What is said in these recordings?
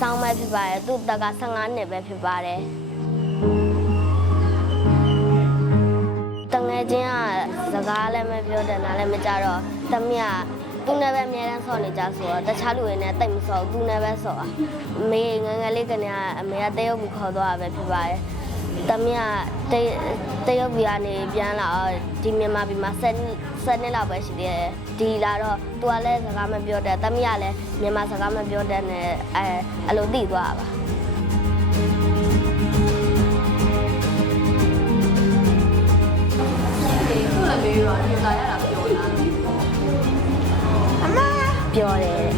ဆောင်းပဲဖြစ်ပါတယ်သူ့တက်က15နှစ်ပဲဖြစ်ပါတယ်တငယ်ချင်းကစကားလည်းမပြောတယ်နားလည်းမကြတော့သမီးကသူနဲ့ပဲအများတန်းဆော့နေကြဆိုတော့တခြားလူတွေနဲ့တိတ်မဆော့သူနဲ့ပဲဆော့အမေငယ်ငယ်လေးကနေအမေကတရုတ်ဘူးခေါ်သွားတာပဲဖြစ်ပါတယ်သမီးကတရုတ်ပြည်ကနေပြန်လာဒီမြန်မာပြည်မှာ7နှစ်လောက်ပဲရှိသေးတယ်ဒီလာတော့သူကလည်းစကားမပြောတဲ့သမီးကလည်းမြန်မာစကားမပြောတဲ့နဲ့အဲ့လိုသိသွားတာပါသူ့လည်းမေးတော့ဒီလာရတာပြောတာအမပြောတယ်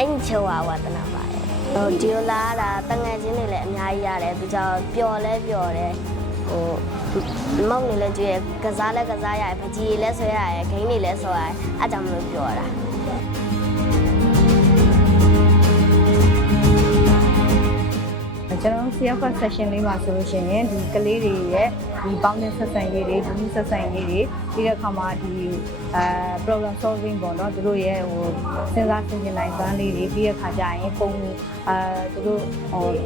အင်ချဝါဝတနာပါတယ်ဒီလိုလာတာတငယ်ချင်းတွေလည်းအများကြီးရတယ်ပြီးတော့ပျော်လဲပျော်တယ်မောင်နေလဲကြည့်ရကစားလဲကစားရတယ်ပကြီးလဲဆွဲရတယ်ဂိမ်းတွေလဲဆွဲရတယ်အဲ့ကြောင့်မလို့ပျော်တာကျွန်တော် CFS session လေးမှာဆိုလို့ရှိရင်ဒီကလေးတွေရဲ့ဒီပေါင်းတဲ့ဆက်ဆံရေးတွေဒီဆက်ဆံရေးတွေပြီးတဲ့အခါမှာဒီ problem solving ပေါ့နော်သူတို့ရဲ့စဉ်းစားဆင်ခြင်နိုင်စွမ်းလေးတွေပြီးတဲ့အခါကျရင်ပုံသူတို့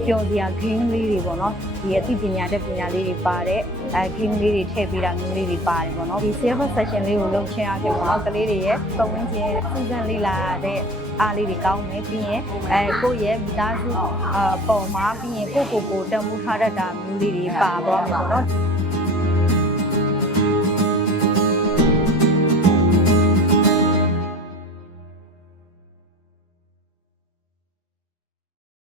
ပျော်စရာ game လေးတွေပေါ့နော်ဒီအသိပညာတက်ပညာလေးတွေပါတဲ့game လေးတွေထည့်ပေးတာမျိုးလေးတွေပါတယ်ပေါ့နော်ဒီ CFS session လေးကိုလုပ်ချင်းအဖြစ်ပေါ့နော်ကလေးတွေရဲ့ပုံဝင်ခြင်းစူးစမ်းလေ့လာတဲ့အားလေးတွေကောင်းမယ်ပြီးရင်ကိုယ့်ရဲ့မိသားစုပေါ်မှာပြီးရင်ကိုတန်ဖိုးထားတတ်တာမျိုးလေးတွေပါသွားမယ်ပေါ့နော်